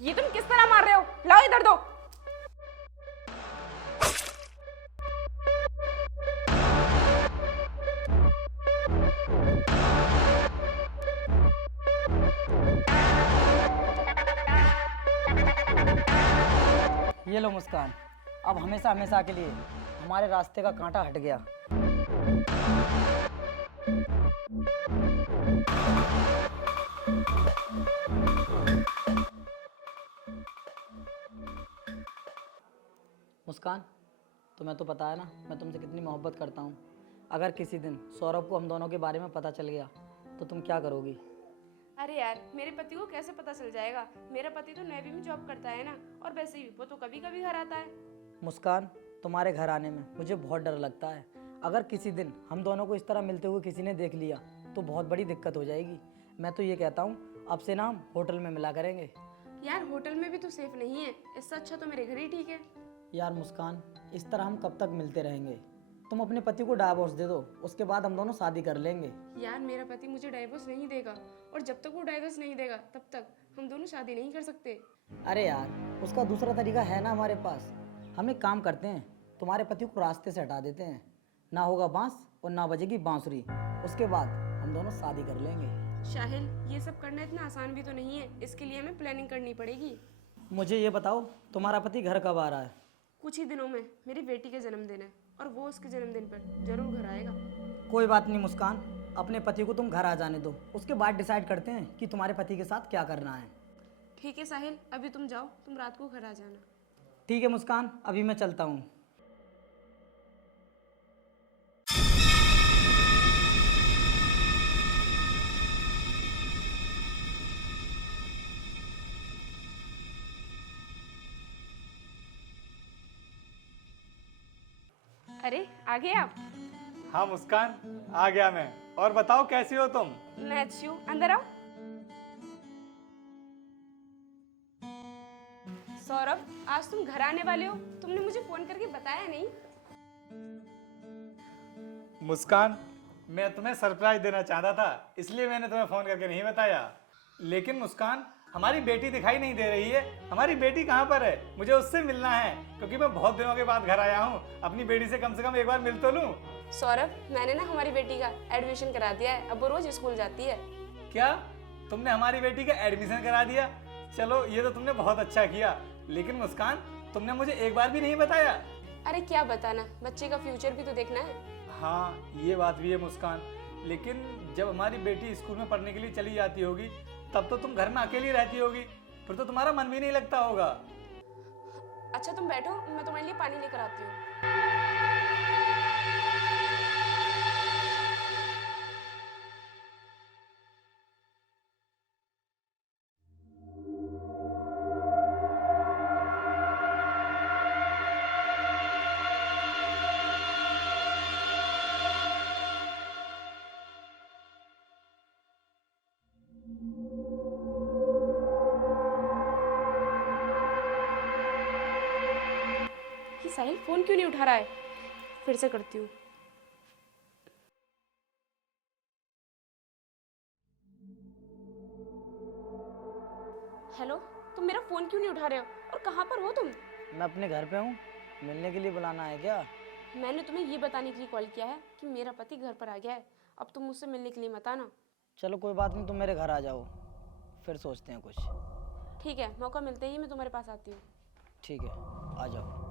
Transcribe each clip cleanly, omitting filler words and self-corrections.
ये तुम किस तरह मार रहे हो? लाओ इधर दो। ये लो मुस्कान, अब हमेशा हमेशा के लिए हमारे रास्ते का कांटा हट गया। मुस्कान, तुम्हें तो पता है ना मैं तुमसे कितनी मोहब्बत करता हूँ। अगर किसी दिन सौरभ को हम दोनों के बारे में पता चल गया तो तुम क्या करोगी? अरे यार, मेरे पति को कैसे पता चल जाएगा? मेरा पति तो नेवी में जॉब करता है ना, और वैसे भी वो तो कभी कभी घर आता है। मुस्कान, तुम्हारे घर आने में मुझे बहुत डर लगता है। अगर किसी दिन हम दोनों को इस तरह मिलते हुए किसी ने देख लिया तो बहुत बड़ी दिक्कत हो जाएगी। मैं तो ये कहता हूँ अब से ना हम होटल में मिला करेंगे। यार, होटल में भी तो सेफ नहीं है, इससे अच्छा तो मेरे घर ही ठीक है। यार मुस्कान, इस तरह हम कब तक मिलते रहेंगे? तुम अपने पति को डाइवोर्स दे दो, उसके बाद हम दोनों शादी कर लेंगे। यार, मेरा पति मुझे डाइवोर्स नहीं देगा, और जब तक वो डाइवोर्स नहीं देगा तब तक हम दोनों शादी नहीं कर सकते। अरे यार, उसका दूसरा तरीका है ना हमारे पास। हम एक काम करते हैं, तुम्हारे पति को रास्ते से हटा देते हैं। ना होगा बांस और ना बजेगी बांसुरी। उसके बाद हम दोनों शादी कर लेंगे। साहिल, ये सब करना इतना आसान भी तो नहीं है, इसके लिए हमें प्लानिंग करनी पड़ेगी। मुझे ये बताओ, तुम्हारा पति घर कब आ रहा है? कुछ ही दिनों में मेरी बेटी का जन्मदिन है, और वो उसके जन्मदिन पर जरूर घर आएगा। कोई बात नहीं मुस्कान, अपने पति को तुम घर आ जाने दो, उसके बाद डिसाइड करते हैं कि तुम्हारे पति के साथ क्या करना है। ठीक है साहिल, अभी तुम जाओ, तुम रात को घर आ जाना। ठीक है मुस्कान, अभी मैं चलता हूँ। अरे, आ गए आप? हाँ मुस्कान, आ गया मैं। और बताओ कैसी हो तुम? मैं अच्छी हूँ, अंदर आओ। सौरभ, आज तुम घर आने वाले हो, तुमने मुझे फोन करके बताया नहीं। मुस्कान, मैं तुम्हें सरप्राइज देना चाहता था, इसलिए मैंने तुम्हें फोन करके नहीं बताया। लेकिन मुस्कान, हमारी बेटी दिखाई नहीं दे रही है। हमारी बेटी कहाँ पर है? मुझे उससे मिलना है, क्योंकि मैं बहुत दिनों के बाद घर आया हूँ। अपनी बेटी से कम एक बार मिल तो लूँ। सौरभ, मैंने ना हमारी बेटी का एडमिशन करा दिया है, अब वो रोज स्कूल जाती है। क्या तुमने हमारी बेटी का एडमिशन करा दिया? चलो, ये तो तुमने बहुत अच्छा किया। लेकिन मुस्कान, तुमने मुझे एक बार भी नहीं बताया। अरे क्या बताना, बच्चे का फ्यूचर भी तो देखना है। हाँ, ये बात भी है मुस्कान, लेकिन जब हमारी बेटी स्कूल में पढ़ने के लिए चली जाती होगी तब तो तुम घर में अकेली रहती होगी, फिर तो तुम्हारा मन भी नहीं लगता होगा। अच्छा तुम बैठो, मैं तुम्हारे लिए पानी लेकर आती हूँ। ये साहिल फोन क्यों नहीं उठा रहा है? फिर से करती हूँ। हेलो, तुम मेरा फोन क्यों नहीं उठा रहे हो, और कहाँ पर हो तुम? मैं अपने घर पे हूँ, मिलने के लिए बुलाना है क्या? मैंने तुम्हें ये बताने के लिए कॉल किया है कि मेरा पति घर पर आ गया है, अब तुम मुझसे मिलने के लिए मत आना। चलो कोई बात नहीं, तुम मेरे घर आ जाओ, फिर सोचते हैं कुछ। ठीक है, मौका मिलते ही मैं तुम्हारे पास आती हूँ। ठीक है, आ जाओ।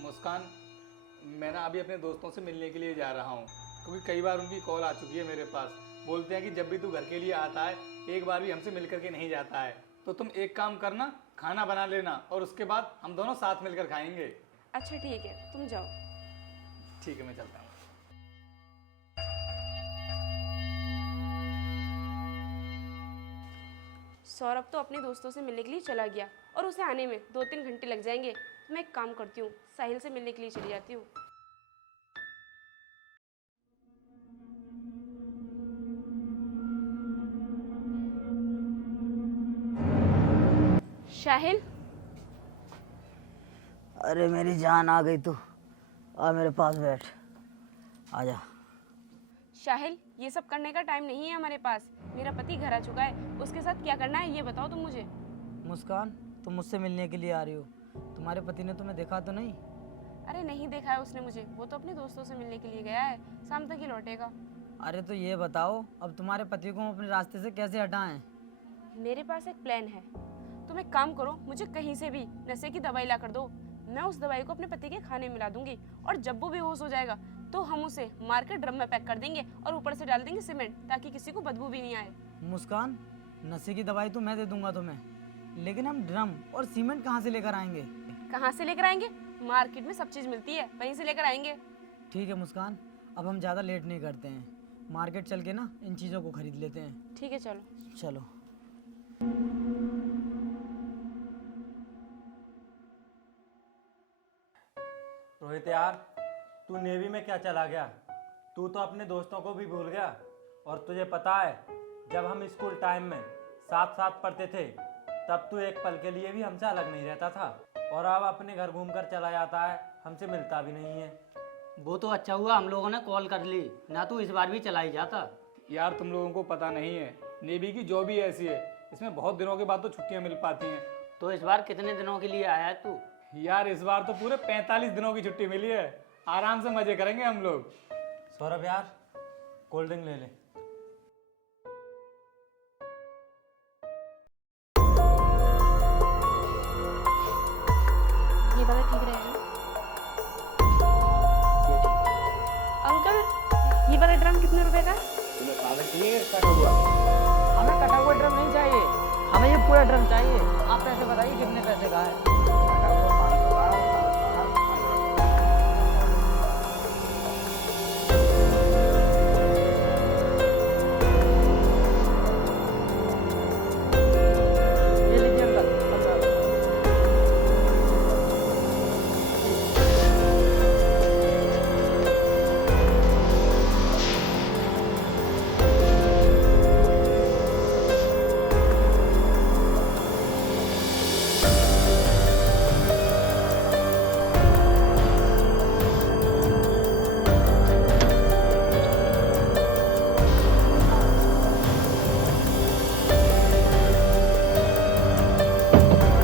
मुस्कान, मैं ना अभी अपने दोस्तों से मिलने के लिए जा रहा हूँ, क्योंकि कई बार उनकी कॉल आ चुकी है मेरे पास। बोलते हैं कि जब भी तू घर के लिए आता है एक बार भी हमसे मिल करके नहीं जाता है। तो तुम एक काम करना, खाना बना लेना और उसके बाद हम दोनों साथ मिलकर खाएंगे। अच्छा ठीक है, तुम जाओ। ठीक है, मैं चलता हूँ। सौरभ तो अपने दोस्तों से मिलने के लिए चला गया, और उसे आने में 2-3 घंटे लग जाएंगे। मैं एक काम करती हूँ, साहिल से मिलने के लिए चली जाती हूँ। शाहिल, अरे मेरी जान आ गई तू। आ मेरे पास बैठ, आजा। शाहिल, ये सब करने का टाइम नहीं है हमारे पास। मेरा पति घर आ चुका है, उसके साथ क्या करना है ये बताओ तुम मुझे। मुस्कान, तुम मुझसे मिलने के लिए आ रही हो, तुम्हारे पति ने तुम्हें देखा तो नहीं? अरे नहीं देखा है उसने मुझे, वो तो अपने दोस्तों से मिलने के लिए गया है, शाम तक ही लौटेगा। अरे तो ये बताओ, अब तुम्हारे पति को हम अपने रास्ते से कैसे हटाएं? मेरे पास एक प्लान है। तुम एक काम करो, मुझे कहीं से भी नशे की दवाई ला कर दो। मैं उस दवाई को अपने पति के खाने में मिला दूंगी और जब वो बेहोश हो जाएगा तो हम उसे मार के ड्रम में पैक कर देंगे और ऊपर से डाल देंगे सीमेंट, ताकि किसी को बदबू भी नहीं आए। मुस्कान, नशे की दवाई तो मैं दे दूंगा तुम्हें, लेकिन हम ड्रम और सीमेंट कहाँ से लेकर आएंगे? कहाँ से लेकर आएंगे? मार्केट में सब चीज मिलती है, वहीं से लेकर आएंगे। ठीक है मुस्कान, अब हम ज़्यादा लेट नहीं करते हैं, मार्केट चल के ना इन चीज़ों को खरीद लेते हैं। ठीक है, चलो। चलो। रोहित यार, तू नेवी में क्या चला गया? तू तो अपने दोस्तों को भी भूल गया। और तुझे पता है, जब हम स्कूल टाइम में साथ साथ पढ़ते थे तब तू एक पल के लिए भी हमसे अलग नहीं रहता था, और अब अपने घर घूमकर चला जाता है, हमसे मिलता भी नहीं है। वो तो अच्छा हुआ हम लोगों ने कॉल कर ली, ना तो इस बार भी चला ही जाता। यार तुम लोगों को पता नहीं है, नेवी की जॉब ही ऐसी है, इसमें बहुत दिनों के बाद तो छुट्टियां मिल पाती हैं। तो इस बार कितने दिनों के लिए आया है तू? यार इस बार तो पूरे 45 दिनों की छुट्टी मिली है, आराम से मजे करेंगे हम लोग। सौरभ यार, कोल्ड ड्रिंक ले ले। ये वाला ठीक रहेगा। अंकल, ये वाला ड्रम कितने रुपए का है? हमें कटा हुआ ड्रम नहीं चाहिए, हमें ये पूरा ड्रम चाहिए। आप पैसे बताइए कितने पैसे का है? ये लीजिए अंकल, 15।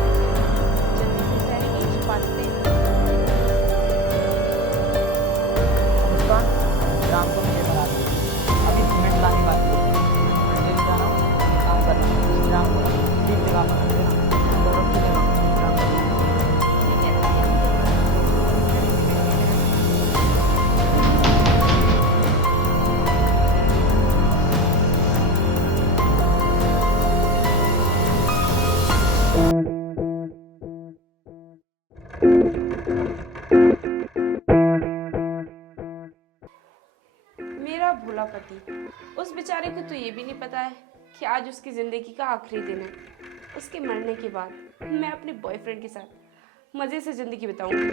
जल्दी से जाएंगे, छुपा देते हैं। मुस्कान, शाम को मुझे बता दो, अभी सीमेंट लाने बाकी है। मैं लेके जा रहा हूँ, काम करना शाम को ठीक जगह पर रख देना, सौरभ की जगह काम करना। ठीक है। मेरा भोला पति, उस बेचारे को तो ये भी नहीं पता है कि आज उसकी जिंदगी का आखिरी दिन है। उसके मरने के बाद मैं अपने बॉयफ्रेंड के साथ मजे से जिंदगी बिताऊंगी।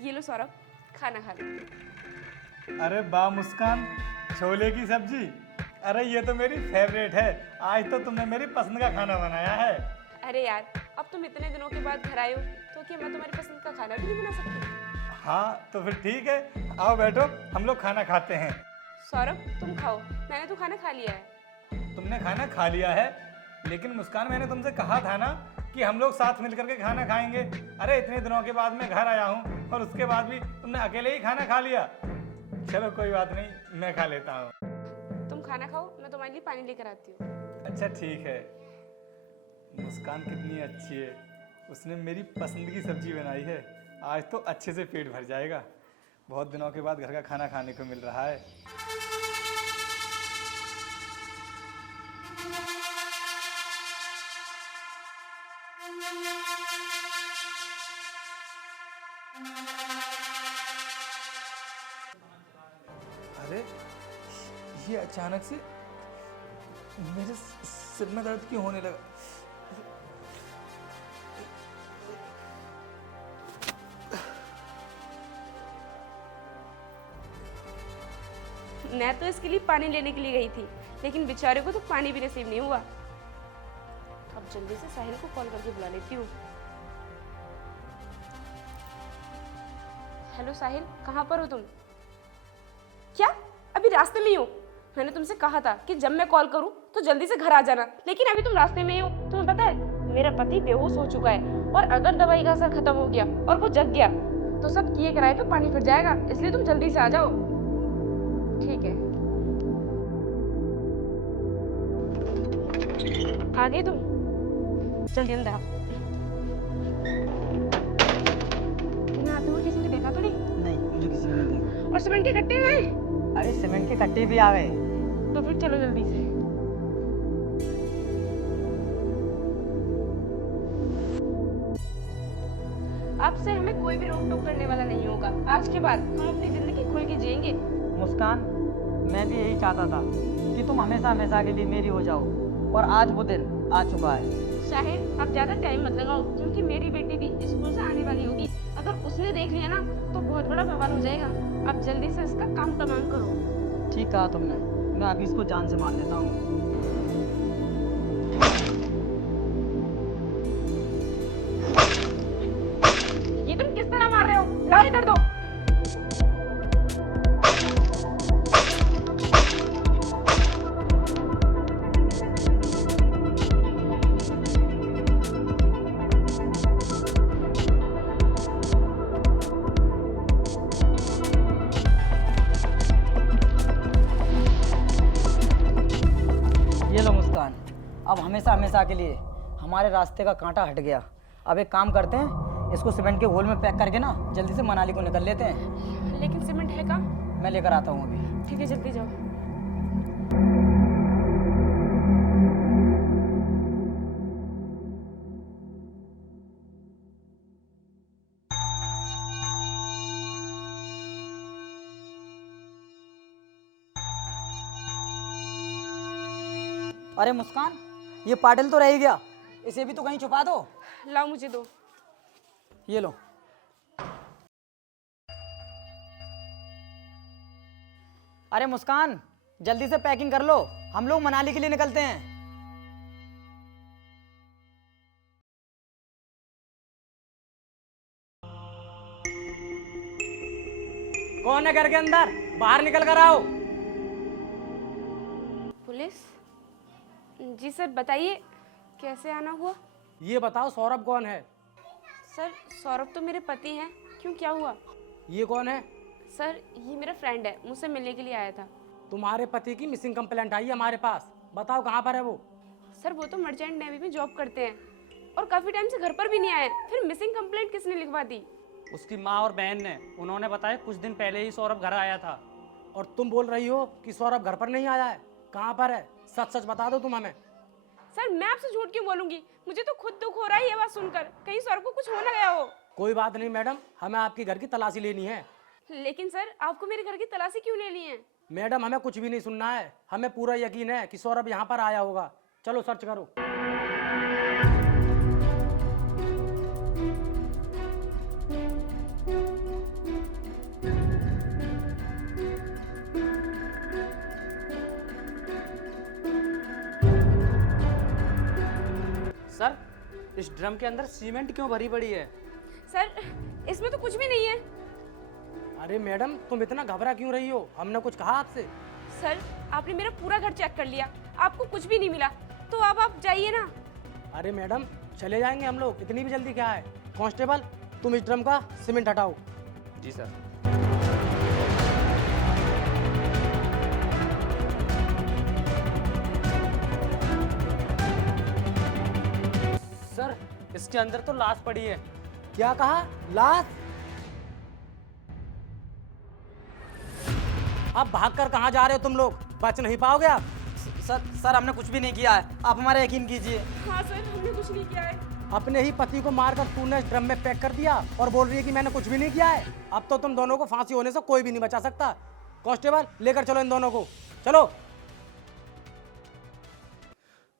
ये लो सौरभ, खाना खा लो। अरे वाह मुस्कान, छोले की सब्जी, अरे ये तो मेरी फेवरेट है। आज तो तुमने मेरी पसंद का खाना बनाया है। अरे यार, अब तुम इतने दिनों के बाद घर आए हो तो क्या मैं तुम्हारी पसंद का खाना भी नहीं बना सकती? हाँ तो फिर ठीक है, आओ बैठो, हम लोग खाना खाते हैं। सौरभ, तुम खाओ, मैंने तो खाना खा लिया है। तुमने खाना खा लिया है, लेकिन मुस्कान मैंने तुमसे कहा था ना कि हम लोग साथ मिलकर के खाना खाएंगे। अरे इतने दिनों के बाद मैं घर आया हूँ और उसके बाद भी तुमने अकेले ही खाना खा लिया। चलो कोई बात नहीं, मैं खा लेता हूँ। तुम खाना खाओ, मैं तुम्हारे लिए पानी लेकर आती हूँ। अच्छा ठीक है। मुस्कान कितनी अच्छी है, उसने मेरी पसंद की सब्जी बनाई है। आज तो अच्छे से पेट भर जाएगा, बहुत दिनों के बाद घर का खाना खाने को मिल रहा है। अरे ये अचानक से मेरे सिर में दर्द क्यों होने लगा? मैं तो इसके लिए पानी लेने के लिए गई थी, लेकिन बेचारे को तो पानी भी नसीब नहीं हुआ। अब जल्दी से साहिल को कॉल करके बुला लेती हूँ। हेलो साहिल, कहाँ पर हो तुम? क्या अभी रास्ते में ही हो? मैंने तुमसे कहा था कि जब मैं कॉल करूं तो जल्दी से घर आ जाना, लेकिन अभी तुम रास्ते में ही हो। तुम्हें पता है मेरा पति बेहोश हो चुका है, और अगर दवाई का असर खत्म हो गया और वो जग गया तो सब किए कराए पे पानी फिर जाएगा, इसलिए तुम जल्दी से आ जाओ। ठीक है, आ गए तुम? जल्दी अंदर आओ। तुम्हें आते हुए किसी ने देखा तो नहीं? नहीं, मुझे किसी ने नहीं देखा। और सीमेंट के कट्टे हैं? अरे सीमेंट के कट्टे भी आ गए। तो फिर चलो जल्दी से। अब से हमें कोई भी रोक टोक करने वाला नहीं होगा। आज के बाद हम अपनी जिंदगी खुल के जिएंगे। मुस्कान, मैं भी यही चाहता था कि तुम हमेशा हमेशा के लिए मेरी हो जाओ, और आज वो दिन आ चुका है। शाहिद, अब ज्यादा टाइम मत लगाओ, क्योंकि मेरी बेटी भी स्कूल से आने वाली होगी। अगर उसने देख लिया ना तो बहुत बड़ा बवाल हो जाएगा। अब जल्दी से इसका काम तमाम करो। ठीक कहा तुमने, मैं अभी इसको जान से मार देता हूँ। ये तुम किस तरह मार रहे हो? लाओ इधर दो। ये लो मुस्कान, अब हमेशा हमेशा के लिए हमारे रास्ते का कांटा हट गया। अब एक काम करते हैं, इसको सीमेंट के घोल में पैक करके ना जल्दी से मनाली को निकल लेते हैं। लेकिन सीमेंट है कहाँ? मैं लेकर आता हूँ अभी। ठीक है, जल्दी जाओ। अरे मुस्कान, ये पाटिल तो रह ही गया, इसे भी तो कहीं छुपा दो। लाओ, मुझे दो। ये लो। अरे मुस्कान, जल्दी से पैकिंग कर लो, हम लोग मनाली के लिए निकलते हैं। कौन है घर के अंदर? बाहर निकल कर आओ। पुलिस? जी सर, बताइए कैसे आना हुआ? ये बताओ सौरभ कौन है? सर, सौरभ तो मेरे पति हैं। क्यों, क्या हुआ? ये कौन है? सर, ये मेरा फ्रेंड है, मुझसे मिलने के लिए आया था। तुम्हारे पति की मिसिंग कंप्लेंट आई है हमारे पास, बताओ कहाँ पर है वो? सर, वो तो मर्चेंट नेवी में जॉब करते हैं और काफी टाइम से घर पर भी नहीं आए। फिर मिसिंग कंप्लेंट किसने लिखवा दी? उसकी माँ और बहन ने, उन्होंने बताया कुछ दिन पहले ही सौरभ घर आया था। और तुम बोल रही हो कि सौरभ घर पर नहीं आया है? कहाँ पर है? सच सच बता दो तुम हमें। सर, मैं आपसे झूठ क्यों बोलूंगी? मुझे तो खुद दुख हो रहा है ये बात सुनकर, कहीं सौरभ को कुछ हो ना गया हो। कोई बात नहीं मैडम, हमें आपके घर की तलाशी लेनी है। लेकिन सर, आपको मेरे घर की तलाशी क्यों लेनी है? मैडम, हमें कुछ भी नहीं सुनना है, हमें पूरा यकीन है कि सौरभ यहाँ पर आया होगा। चलो सर्च करो। सर, इस ड्रम के अंदर सीमेंट क्यों भरी पड़ी है? सर, इसमें तो कुछ भी नहीं है। अरे मैडम, तुम इतना घबरा क्यों रही हो? हमने कुछ कहा आपसे? सर, आपने मेरा पूरा घर चेक कर लिया, आपको कुछ भी नहीं मिला, तो अब आप जाइए ना। अरे मैडम, चले जाएंगे हम लोग, इतनी भी जल्दी क्या है? कांस्टेबल, तुम इस ड्रम का सीमेंट हटाओ। जी सर। सर, इसके अंदर तो लाश पड़ी है। क्या कहा? लाश? अब भागकर कहाँ जा रहे हो तुम लोग? बच नहीं पाओगे आप। सर, हमने कुछ भी नहीं किया है, आप हमारा यकीन कीजिए। हाँ सर, हमने कुछ नहीं किया है। अपने ही पति को मारकर तूने ड्रम में पैक कर दिया और बोल रही है कि मैंने कुछ भी नहीं किया है। अब तो तुम दोनों को फांसी होने से कोई भी नहीं बचा सकता। कांस्टेबल, लेकर चलो इन दोनों को, चलो।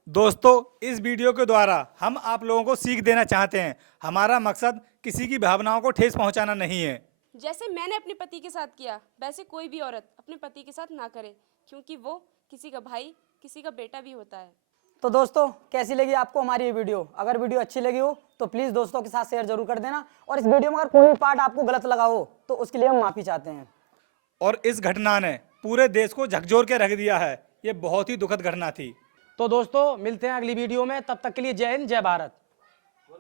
दोस्तों, इस वीडियो के द्वारा हम आप लोगों को सीख देना चाहते हैं। हमारा मकसद किसी की भावनाओं को ठेस पहुंचाना नहीं है। जैसे मैंने अपने पति के साथ किया वैसे कोई भी औरत अपने पति के साथ ना करे, क्योंकि वो किसी का भाई, किसी का बेटा भी होता है। तो दोस्तों, कैसी लगी आपको हमारी ये वीडियो? अगर वीडियो अच्छी लगी हो तो प्लीज़ दोस्तों के साथ शेयर जरूर कर देना, और इस वीडियो में अगर कोई भी पार्ट आपको गलत लगा हो तो उसके लिए हम माफ़ी चाहते हैं। और इस घटना ने पूरे देश को झकझोर के रख दिया है। ये बहुत ही दुखद घटना थी। तो दोस्तों मिलते हैं अगली वीडियो में, तब तक के लिए जय हिंद, जय भारत।